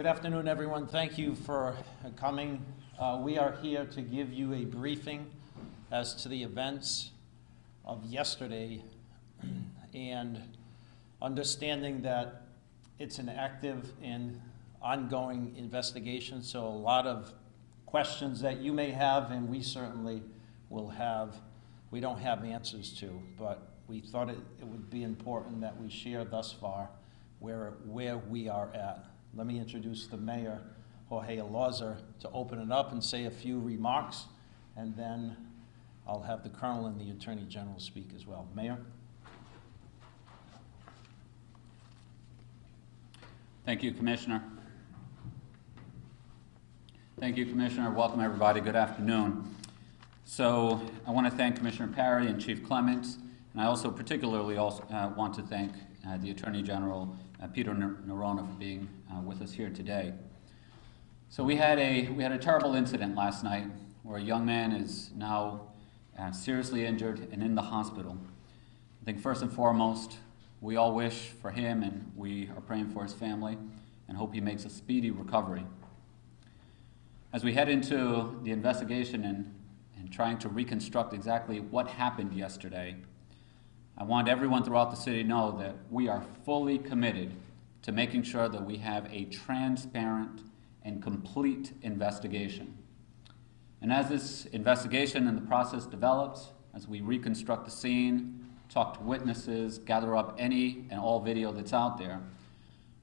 Good afternoon, everyone. Thank you for coming. We are here to give you a briefing as to the events of yesterday and understanding that it's an active and ongoing investigation, so a lot of questions that you may have and we certainly will have, we don't have answers to, but we thought it would be important that we share thus far where we are at. Let me introduce the Mayor, Jorge Elorza, to open it up and say a few remarks, and then I'll have the Colonel and the Attorney General speak as well. Mayor? Thank you, Commissioner. Thank you, Commissioner. Welcome, everybody. Good afternoon. So I want to thank Commissioner Parry and Chief Clements, and I also particularly want to thank the Attorney General, Peter Nerona, for being with us here today. So we had a terrible incident last night where a young man is now seriously injured and in the hospital. I think first and foremost, we all wish for him, and we are praying for his family and hope he makes a speedy recovery. As we head into the investigation and trying to reconstruct exactly what happened yesterday, I want everyone throughout the city to know that we are fully committed to making sure that we have a transparent and complete investigation. And as this investigation and the process develops, as we reconstruct the scene, talk to witnesses, gather up any and all video that's out there,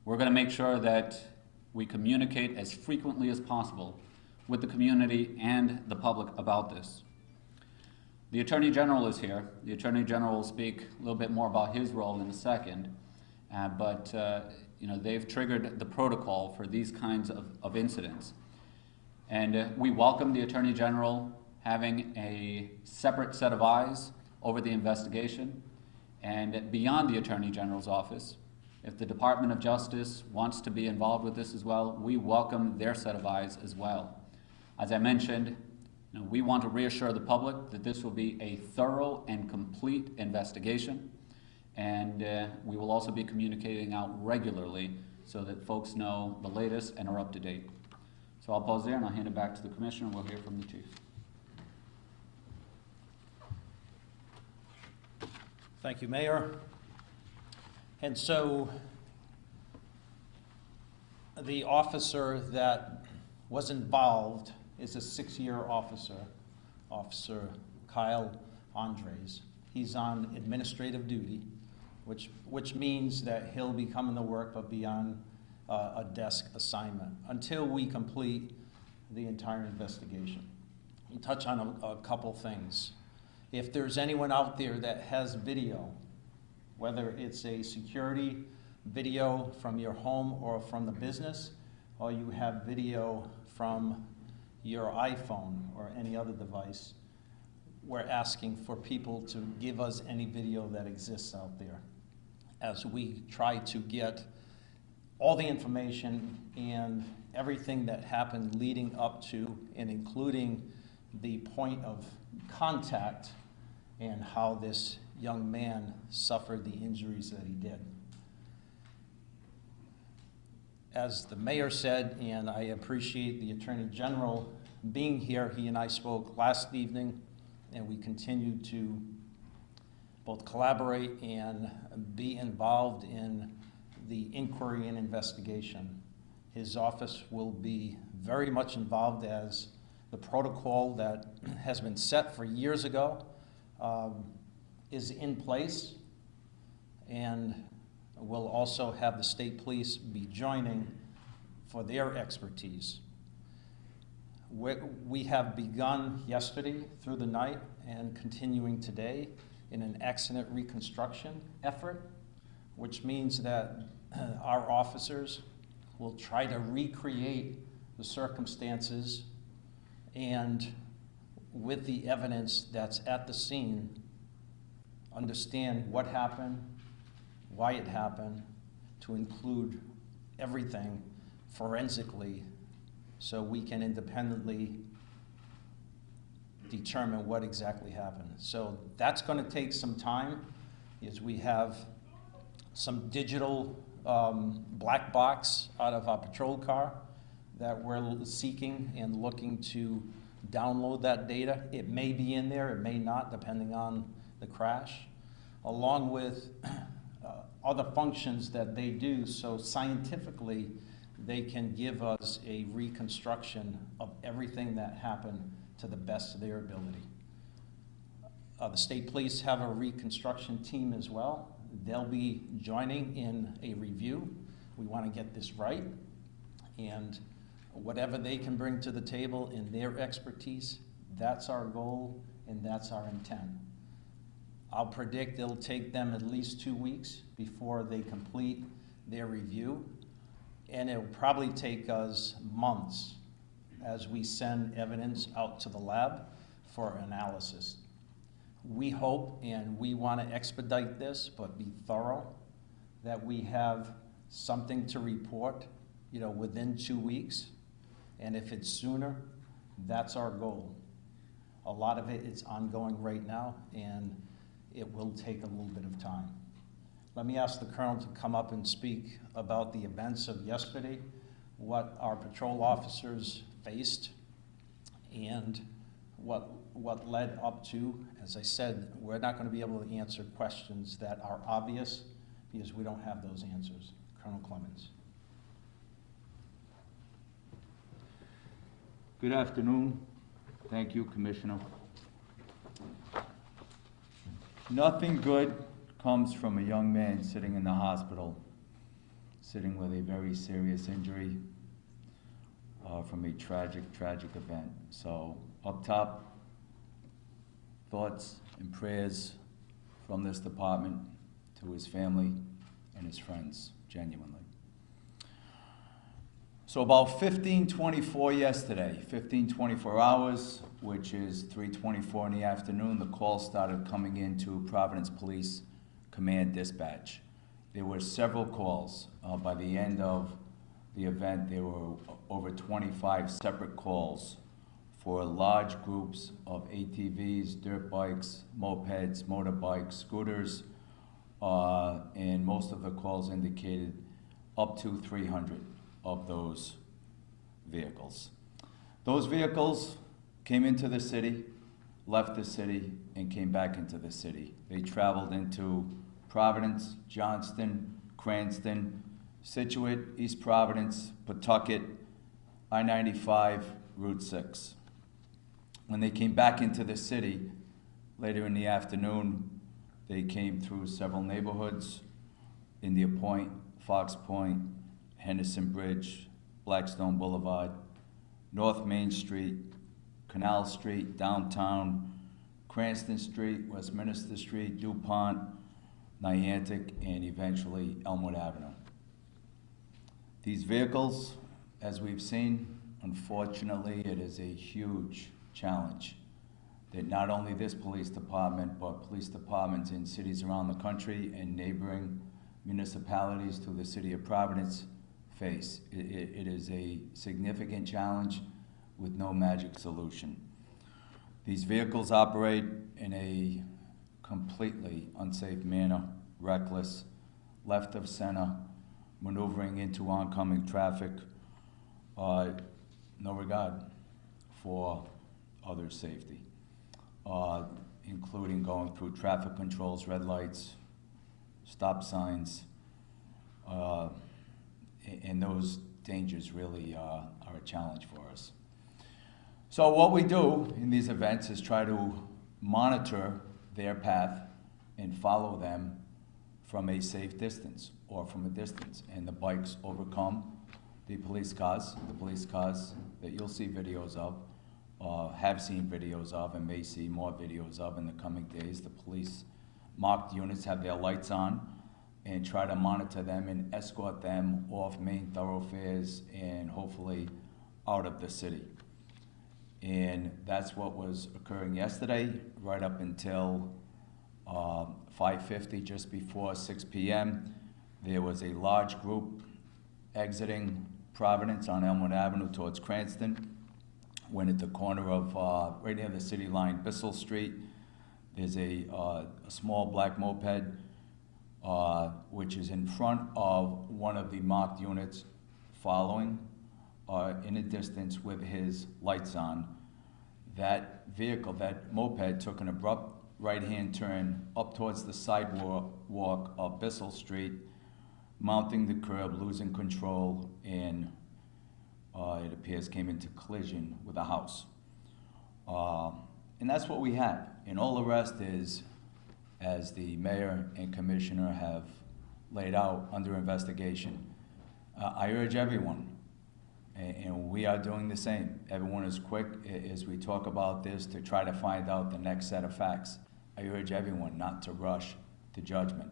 we're going to make sure that we communicate as frequently as possible with the community and the public about this. The Attorney General is here. The Attorney General will speak a little bit more about his role in a second, but they've triggered the protocol for these kinds of incidents. And we welcome the Attorney General having a separate set of eyes over the investigation. And beyond the Attorney General's office, if the Department of Justice wants to be involved with this as well, we welcome their set of eyes as well. As I mentioned, we want to reassure the public that this will be a thorough and complete investigation, and we will also be communicating out regularly so that folks know the latest and are up to date. So I'll pause there and I'll hand it back to the Commissioner, and we'll hear from the Chief. Thank you, Mayor. And so the officer that was involved is a 6-year officer, Officer Kyle Andres. He's on administrative duty, which means that he'll be coming to work but be on a desk assignment until we complete the entire investigation. We'll touch on a couple things. If there's anyone out there that has video, whether it's a security video from your home or from the business, or you have video from your iPhone or any other device, we're asking for people to give us any video that exists out there as we try to get all the information and everything that happened leading up to and including the point of contact and how this young man suffered the injuries that he did. As the Mayor said, and I appreciate the Attorney General being here, he and I spoke last evening, and we continue to both collaborate and be involved in the inquiry and investigation. His office will be very much involved as the protocol that has been set for years ago is in place, and we'll also have the state police be joining for their expertise. We have begun yesterday through the night and continuing today in an accident reconstruction effort, which means that our officers will try to recreate the circumstances and with the evidence that's at the scene, understand what happened, why it happened, to include everything forensically so we can independently determine what exactly happened. So that's going to take some time, as we have some digital black box out of our patrol car that we're seeking and looking to download that data. It may be in there, it may not, depending on the crash, along with other functions that they do, so scientifically they can give us a reconstruction of everything that happened to the best of their ability. The state police have a reconstruction team as well. They'll be joining in a review. We want to get this right, and whatever they can bring to the table in their expertise, that's our goal and that's our intent. I'll predict it'll take them at least 2 weeks before they complete their review, and it'll probably take us months as we send evidence out to the lab for analysis. We hope, and we want to expedite this, but be thorough, that we have something to report, within 2 weeks. And if it's sooner, that's our goal. A lot of it is ongoing right now, and it will take a little bit of time. Let me ask the Colonel to come up and speak about the events of yesterday, what our patrol officers faced, and what led up to. As I said, we're not going to be able to answer questions that are obvious because we don't have those answers. Colonel Clements. Good afternoon. Thank you, Commissioner. Nothing good comes from a young man sitting in the hospital, sitting with a very serious injury from a tragic event. So, up top, thoughts and prayers from this department to his family and his friends, genuinely. So about 15:24 yesterday, 15:24 hours, which is 3:24 in the afternoon, the call started coming into Providence Police Command Dispatch. There were several calls. By the end of the event, there were over 25 separate calls for large groups of ATVs, dirt bikes, mopeds, motorbikes, scooters, and most of the calls indicated up to 300 of those vehicles. Those vehicles came into the city, left the city, and came back into the city. They traveled into Providence, Johnston, Cranston, Situate, East Providence, Pawtucket, I-95, Route 6. When they came back into the city later in the afternoon, they came through several neighborhoods: India Point, Fox Point, Henderson Bridge, Blackstone Boulevard, North Main Street, Canal Street, downtown, Cranston Street, Westminster Street, DuPont, Niantic, and eventually Elmwood Avenue. These vehicles, as we've seen, unfortunately, it is a huge challenge that not only this police department, but police departments in cities around the country and neighboring municipalities to the city of Providence face. It is a significant challenge with no magic solution. These vehicles operate in a completely unsafe manner, reckless, left of center, maneuvering into oncoming traffic, no regard for others' safety, including going through traffic controls, red lights, stop signs, and those dangers really are a challenge for us. So what we do in these events is try to monitor their path and follow them from a safe distance or from a distance. And the bikes overcome the police cars that you'll see videos of, have seen videos of, and may see more videos of in the coming days. The police marked units have their lights on and try to monitor them and escort them off main thoroughfares and hopefully out of the city. And that's what was occurring yesterday, right up until 5:50, just before 6 p.m. There was a large group exiting Providence on Elmwood Avenue towards Cranston. When at the corner of, right near the city line, Bissell Street, there's a small black moped which is in front of one of the marked units following, in a distance with his lights on. That vehicle, that moped, took an abrupt right-hand turn up towards the sidewalk of Bissell Street, mounting the curb, losing control, and it appears came into collision with a house. And that's what we had. And all the rest is, as the mayor and commissioner have laid out, under investigation. I urge everyone, and we are doing the same, everyone is quick as we talk about this to try to find out the next set of facts. I urge everyone not to rush to judgment,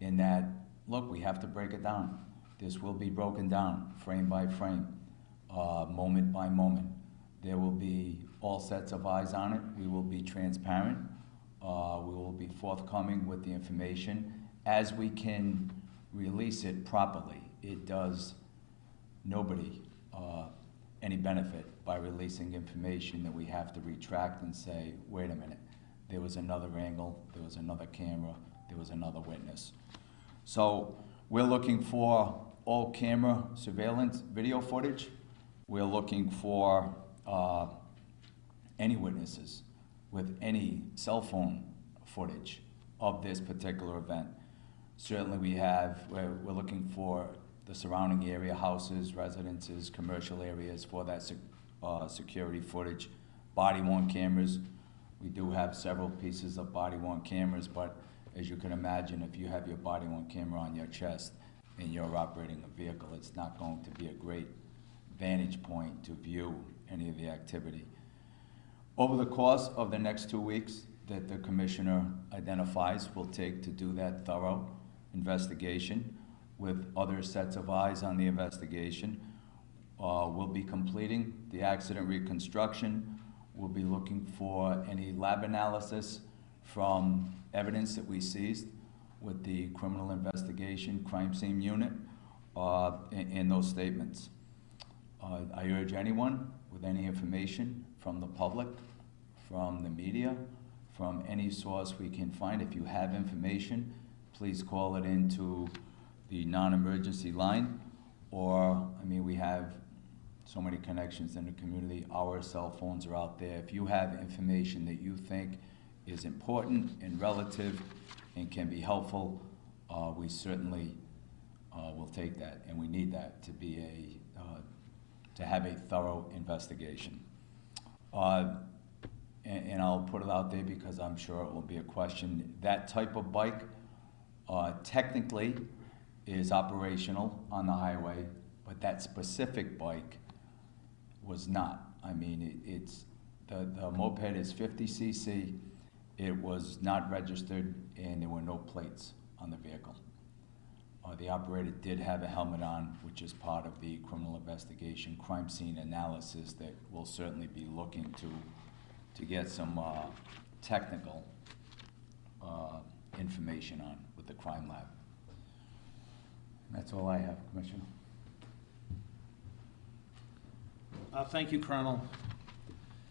in that, look, we have to break it down. This will be broken down frame by frame, moment by moment. There will be all sets of eyes on it. We will be transparent. We will be forthcoming with the information as we can release it properly. It does nobody any benefit by releasing information that we have to retract and say, wait a minute, there was another angle, there was another camera, there was another witness. So we're looking for all camera surveillance video footage. We're looking for any witnesses with any cell phone footage of this particular event. Certainly we're looking for the surrounding area, houses, residences, commercial areas, for that security footage. Body-worn cameras. We do have several pieces of body-worn cameras, but as you can imagine, if you have your body-worn camera on your chest and you're operating a vehicle, it's not going to be a great vantage point to view any of the activity. Over the course of the next 2 weeks that the commissioner identifies will take to do that thorough investigation with other sets of eyes on the investigation, we'll be completing the accident reconstruction. We'll be looking for any lab analysis from evidence that we seized with the criminal investigation crime scene unit in those statements. I urge anyone with any information from the public, from the media, from any source we can find, if you have information, please call it into the non-emergency line, or, I mean, we have so many connections in the community. Our cell phones are out there. If you have information that you think is important and relative and can be helpful, we certainly will take that, and we need that to be to have a thorough investigation. And I'll put it out there because I'm sure it will be a question. That type of bike technically is operational on the highway, but that specific bike was not. I mean, the moped is 50 cc. It was not registered, and there were no plates on the vehicle. The operator did have a helmet on, which is part of the criminal investigation crime scene analysis that we'll certainly be looking to get some technical information on with the crime lab. That's all I have, Commissioner. Thank you, Colonel.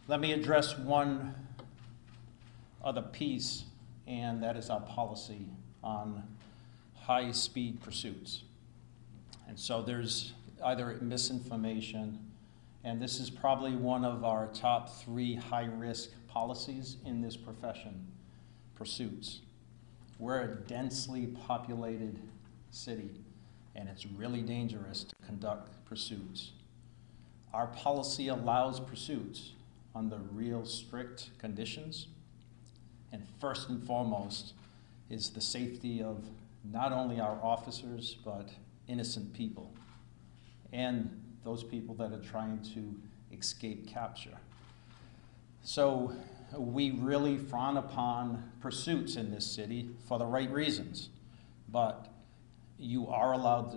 Let me address one other piece, and that is our policy on high-speed pursuits. And so there's either misinformation, and this is probably one of our top 3 high-risk policies in this profession, pursuits. We're a densely populated city, and it's really dangerous to conduct pursuits. Our policy allows pursuits under real strict conditions, and first and foremost is the safety of not only our officers, but innocent people, and those people that are trying to escape capture. So we really frown upon pursuits in this city for the right reasons, but you are allowed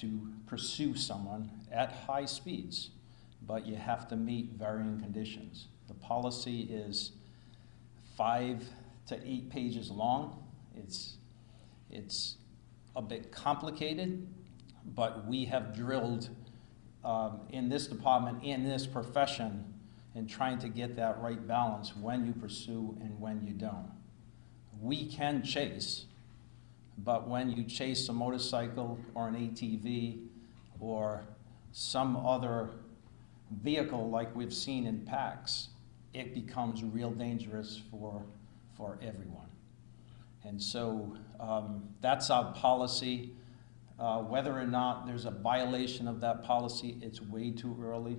to pursue someone at high speeds, but you have to meet varying conditions. The policy is 5 to 8 pages long. It's a bit complicated, but we have drilled in this department, in this profession, in trying to get that right balance when you pursue and when you don't. We can chase But when you chase a motorcycle or an ATV or some other vehicle like we've seen in packs, it becomes real dangerous for everyone. And so that's our policy. Whether or not there's a violation of that policy, it's way too early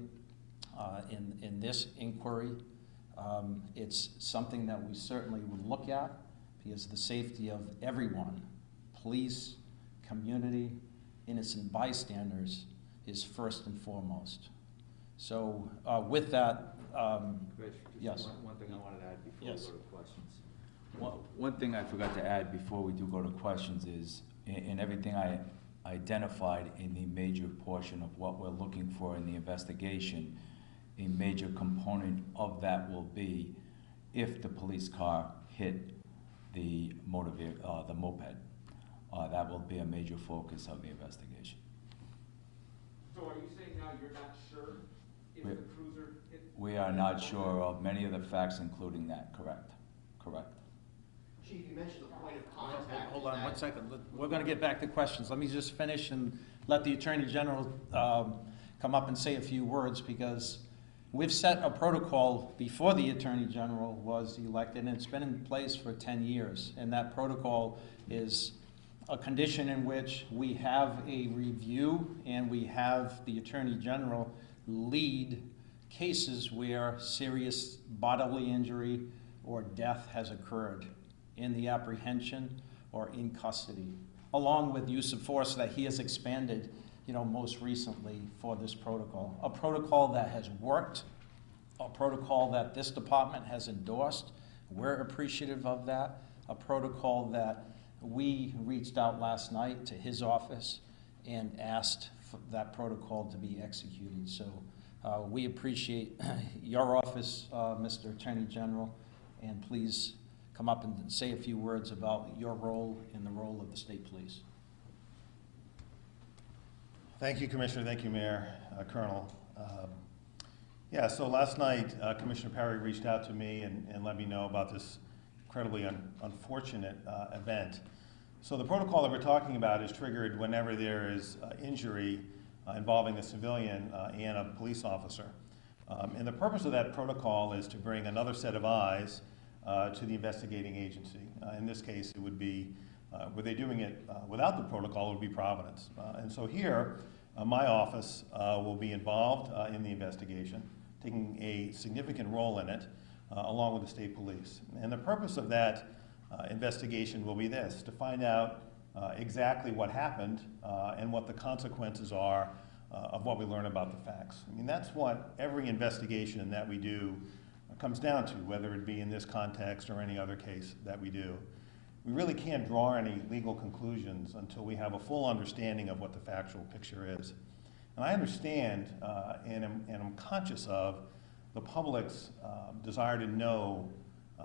in this inquiry. It's something that we certainly would look at because the safety of everyone, police, community, innocent bystanders, is first and foremost. So with that, Rich, yes. just one thing I wanted to add before Yes. we go to questions. One thing I forgot to add before we do go to questions is, in everything I identified in the major portion of what we're looking for in the investigation, a major component of that will be if the police car hit the moped. That will be a major focus of the investigation. So are you saying now you're not sure if We- the cruiser hit? We are not sure of many of the facts, including that, correct? Chief, you mentioned the point of contact. Hold on one second. We're going to get back to questions. Let me just finish and let the Attorney General come up and say a few words, because we've set a protocol before the Attorney General was elected, and it's been in place for 10 years. And that protocol is a condition in which we have a review and we have the Attorney General lead cases where serious bodily injury or death has occurred in the apprehension or in custody, along with use of force that he has expanded, most recently for this protocol. A protocol that has worked, a protocol that this department has endorsed. We're appreciative of that. A protocol that we reached out last night to his office and asked for that protocol to be executed. So we appreciate your office, Mr. Attorney General, and please come up and say a few words about your role and the role of the state police. Thank you, Commissioner. Thank you, Mayor, Colonel. Yeah, so last night, Commissioner Perry reached out to me and let me know about this incredibly unfortunate event. So the protocol that we're talking about is triggered whenever there is injury involving a civilian and a police officer. And the purpose of that protocol is to bring another set of eyes to the investigating agency. In this case, it would be, were they doing it without the protocol, it would be Providence. And so here, my office will be involved in the investigation, taking a significant role in it, along with the state police. And the purpose of that investigation will be this, to find out exactly what happened and what the consequences are of what we learn about the facts. I mean, that's what every investigation that we do comes down to, whether it be in this context or any other case that we do. We really can't draw any legal conclusions until we have a full understanding of what the factual picture is. And I understand and I'm conscious of the public's desire to know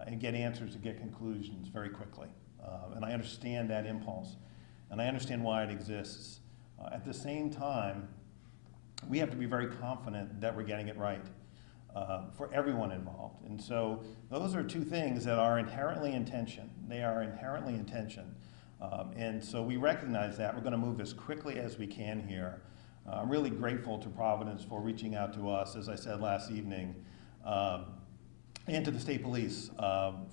and get answers, to get conclusions very quickly. And I understand that impulse, and I understand why it exists. At the same time, we have to be very confident that we're getting it right for everyone involved. And so those are two things that are inherently in tension. They are inherently in tension. And so we recognize that. We're going to move as quickly as we can here. I'm really grateful to Providence for reaching out to us, as I said last evening, and to the state police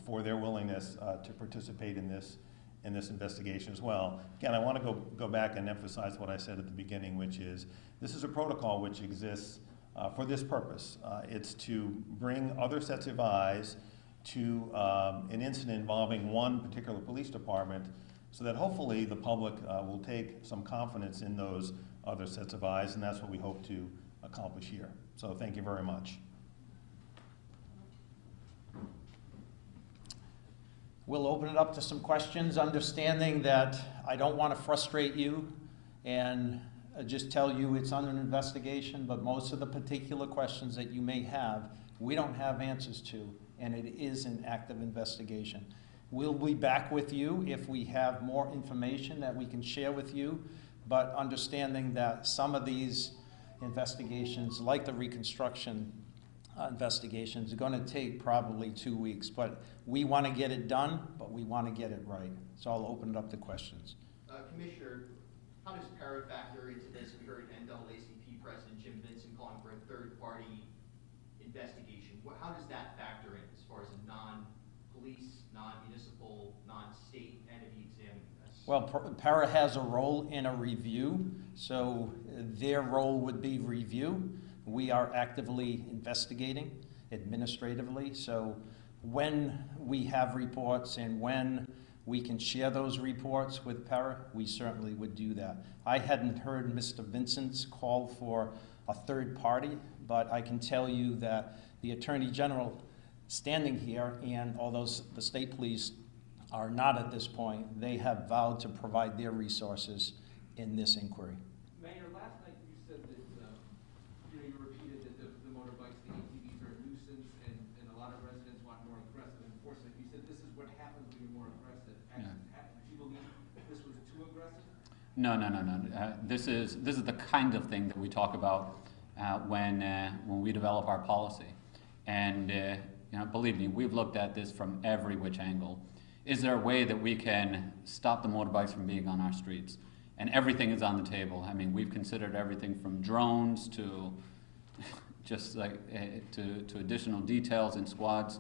for their willingness to participate in this investigation as well. Again, I want to go back and emphasize what I said at the beginning, which is this is a protocol which exists for this purpose. It's to bring other sets of eyes to an incident involving one particular police department, so that hopefully the public will take some confidence in those other sets of eyes, and that's what we hope to accomplish here. So thank you very much. We'll open it up to some questions, understanding that I don't want to frustrate you and just tell you it's under investigation, but most of the particular questions that you may have, we don't have answers to, and it is an active investigation. We'll be back with you if we have more information that we can share with you, but understanding that some of these investigations, like the reconstruction investigation. It's gonna take probably 2 weeks, but we wanna get it done, but we wanna get it right. So I'll open it up to questions. Commissioner, how does para factor into this? We heard NAACP President Jim Vincent calling for a third-party investigation. How does that factor in as far as a non-police, non-municipal, non-state entity examining this? Well, para has a role in a review, so their role would be review. We are actively investigating administratively, so when we have reports and when we can share those reports with para, we certainly would do that. I hadn't heard Mr. Vincent's call for a third party, but I can tell you that the Attorney General standing here, and although the state police are not at this point, they have vowed to provide their resources in this inquiry. Mayor, last night you said that, you repeated that the motorbikes, the ATVs are a nuisance, and a lot of residents want more aggressive enforcement. You said this is what happens when you're more aggressive. Do you believe this was too aggressive? No. This is the kind of thing that we talk about when we develop our policy. And believe me, we've looked at this from every which angle. Is there a way that we can stop the motorbikes from being on our streets? And everything is on the table. I mean, we've considered everything from drones to just like to additional details and squads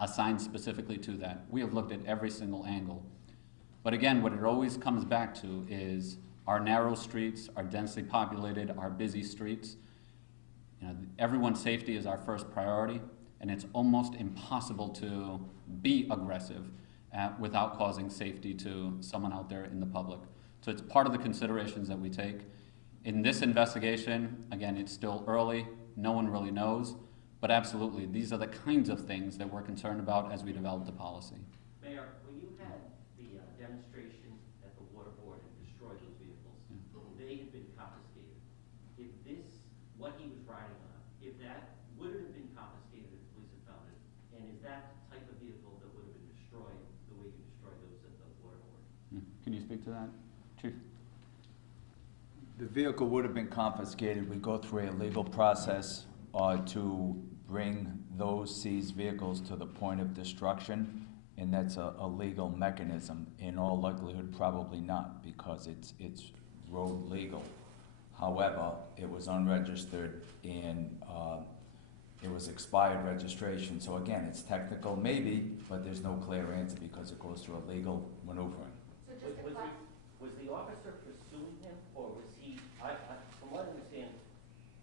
assigned specifically to that. We have looked at every single angle. But again, what it always comes back to is our narrow streets, our densely populated, our busy streets. Everyone's safety is our first priority, and it's almost impossible to be aggressive without causing safety to someone out there in the public. So it's part of the considerations that we take. In this investigation, again, it's still early, no one really knows, but absolutely, these are the kinds of things that we're concerned about as we develop the policy. Mayor, when you had the demonstration at the water board and destroyed those vehicles, they had been confiscated. If this, what he was riding on, if that, would it have been confiscated if the police had found it? And is that the type of vehicle that would have been destroyed the way you destroyed those at the water board? Can you speak to that, Chief? The vehicle would have been confiscated. We go through a legal process to bring those seized vehicles to the point of destruction, and that's a legal mechanism. In all likelihood, probably not, because it's road legal. However, it was unregistered and it was expired registration. So again, it's technical, maybe, but there's no clear answer because it goes through a legal maneuvering. So was the officer pursuing him, or was he, from what I understand,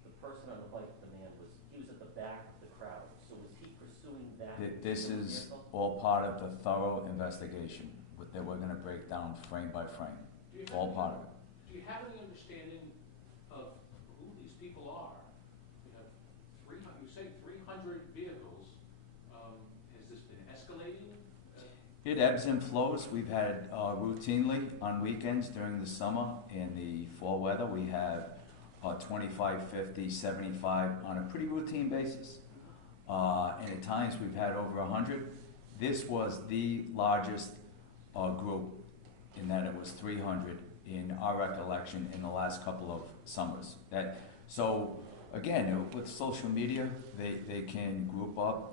the person on the bike, the man, he was at the back of the crowd, so was he pursuing that? This is all part of the thorough investigation that we're gonna break down frame by frame, all part of it. Do you have any understanding of who these people are? You have 300, you say 300 vehicles. Has this been escalating? It ebbs and flows. We've had routinely on weekends during the summer and the fall weather, we have 25, 50, 75 on a pretty routine basis. And at times we've had over 100. This was the largest group in that it was 300 in our recollection in the last couple of summers. So again, with social media, they can group up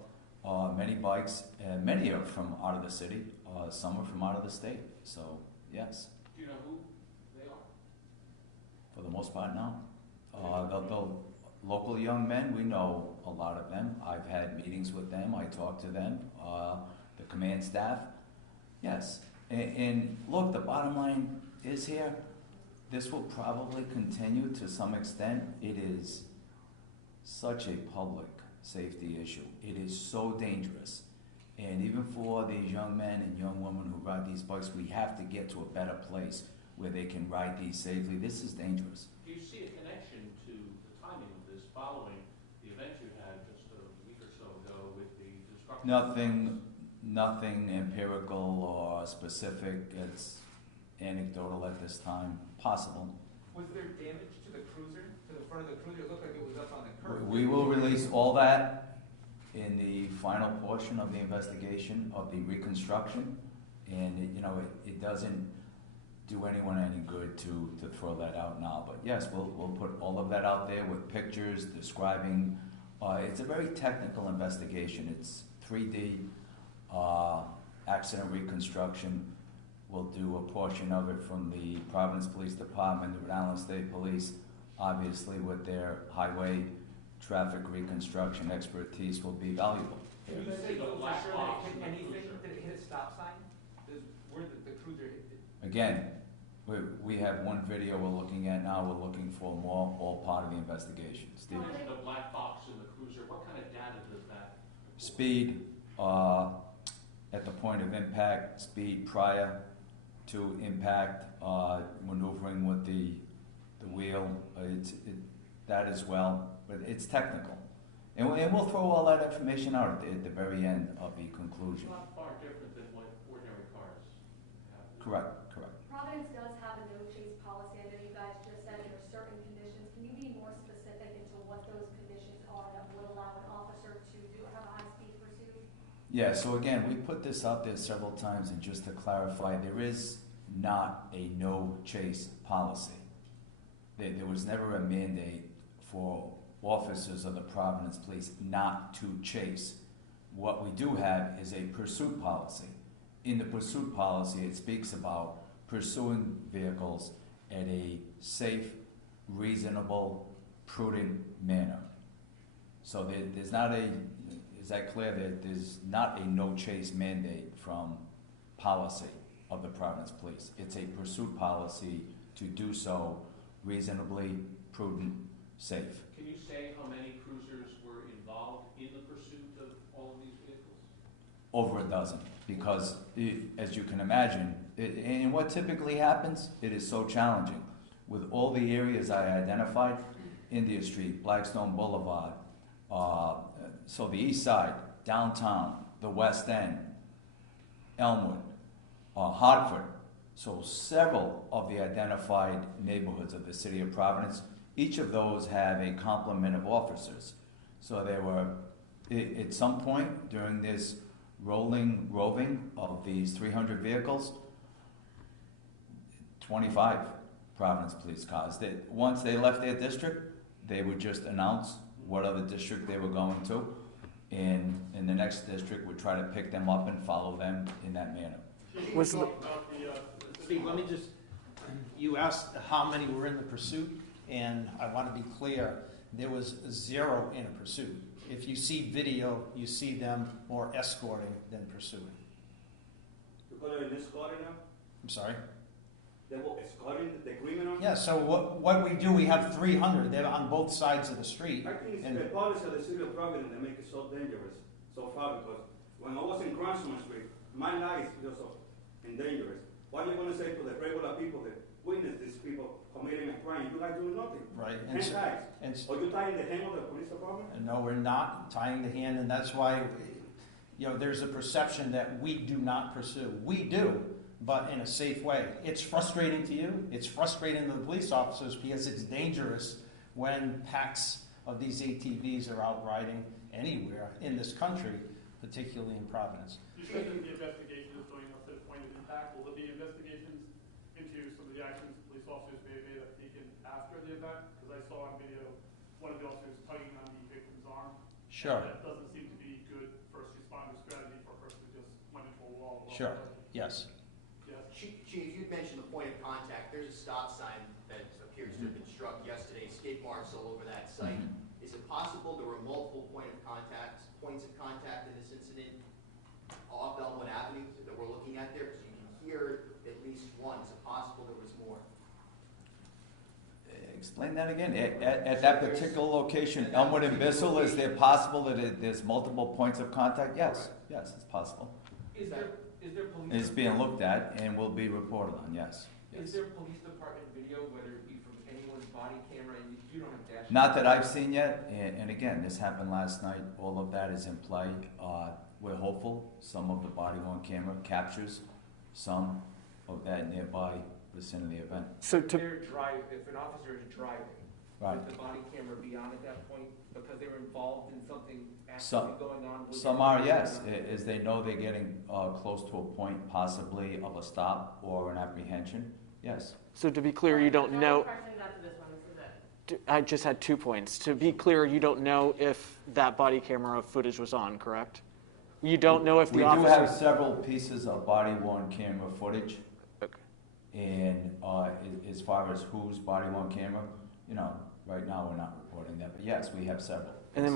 many bikes, many are from out of the city, some are from out of the state. So yes. Do you know who they are? For the most part, no. The local young men, we know a lot of them. I've had meetings with them. I talk to them. The command staff, yes. And look, the bottom line is here. This will probably continue to some extent. It is such a public safety issue. It is so dangerous. And even for these young men and young women who ride these bikes, we have to get to a better place where they can ride these safely. This is dangerous. Do you see a connection to the timing of this following the event you had just a week or so ago with the destruction? Nothing empirical or specific. It's anecdotal at this time. Possible. Was there damage to the cruiser, to the front of the cruiser? It looked like it was up on the curb. We will release all that in the final portion of the investigation of the reconstruction, and it doesn't do anyone any good to throw that out now. But yes, we'll put all of that out there with pictures describing It's a very technical investigation. It's 3D accident reconstruction. We'll do a portion of it from the Providence Police Department, the Rhode Island State Police, obviously with their highway traffic reconstruction expertise will be valuable. Can you say for sure that it hit anything? Did it hit a stop sign? Where did the cruiser hit it? Again, we have one video we're looking at now. We're looking for more, all part of the investigation. Steve? You mentioned the black box in the cruiser. What kind of data does that? Speed at the point of impact, speed prior to impact, maneuvering with the wheel, that as well, but it's technical. And we'll throw all that information out at the very end of the conclusion. It's not far different than what ordinary cars have. Correct. Providence does have a no-chase policy. I know you guys just said there are certain conditions. Can you be more specific into what those conditions are that would allow an officer to have a high-speed pursuit? Yeah, so again, we put this out there several times, and just to clarify, there is not a no-chase policy. There was never a mandate for officers of the Providence Police not to chase. What we do have is a pursuit policy. In the pursuit policy, it speaks about pursuing vehicles at a safe, reasonable, prudent manner. So there's not a, is that clear, that there's not a no-chase mandate from policy of the Providence Police. It's a pursuit policy to do so reasonably, prudent, safe. Can you say how many cruisers were involved in the pursuit of all of these vehicles? Over a dozen, because as you can imagine, and what typically happens, it is so challenging. With all the areas I identified, India Street, Blackstone Boulevard, so the east side, downtown, the west end, Elmwood, Hartford, so several of the identified neighborhoods of the city of Providence, each of those have a complement of officers. So there were, at some point during this roving of these 300 vehicles, 25 Providence police cars. Once they left their district, they would just announce what other district they were going to, and in the next district would try to pick them up and follow them in that manner. Steve, let me just, you asked how many were in the pursuit, and I want to be clear, there was 0 in a pursuit. If you see video, you see them more escorting than pursuing. Because they're escorting them? I'm sorry? They were escorting the criminals? Yeah, so what we do, we have 300, they're on both sides of the street. I think it's and the policy of the city of Providence that make it so dangerous so far, because when I was in Cranston Street, my life is just so dangerous. What are you going to say to the regular people that witness these people committing a crime? You guys do nothing. Right. Or you tying the hand of the police department? No, we're not tying the hand, and that's why, there's a perception that we do not pursue. We do, but in a safe way. It's frustrating to you. It's frustrating to the police officers because it's dangerous when packs of these ATVs are out riding anywhere in this country, particularly in Providence. You said that the investigation is going up to the point of impact. Will there be investigations into some of the actions police officers may have taken after the event? Because I saw on video one of the officers tugging on the victim's arm. Sure. That doesn't seem to be good first responder strategy for a person who just went into a wall. Sure. Yes. Chief, you'd mentioned the point of contact. There's a stop sign that appears to have been struck yesterday, skid marks all over that site. Is it possible there were multiple points of contact in this incident off Elmwood Avenue that we're looking at there? Because you can hear at least one. Is it possible there was more? Explain that again. At that particular location, Elmwood and Bissell, is there possible that there's multiple points of contact? Yes, yes, it's possible. Is there police? It's being looked at and will be reported on, yes. Is there police department video, whether it be from anyone's body camera, and you don't have dash? Not that I've seen yet, and again, this happened last night. All of that is in play. We're hopeful some of the body-worn camera captures some of that nearby vicinity event. So if an officer is driving, Right. would the body camera be on at that point because they were involved in something actively going on? Some are, yes, as they know they're getting close to a point possibly of a stop or an apprehension, yes. So to be clear, you don't know. Questions after this one. This is it. I just had 2 points. To be clear, you don't know if that body camera footage was on, correct? You don't know if the We do officer... have several pieces of body-worn camera footage. Okay. And as far as whose body-worn camera, you know, right now we're not reporting that, but yes, we have several. And then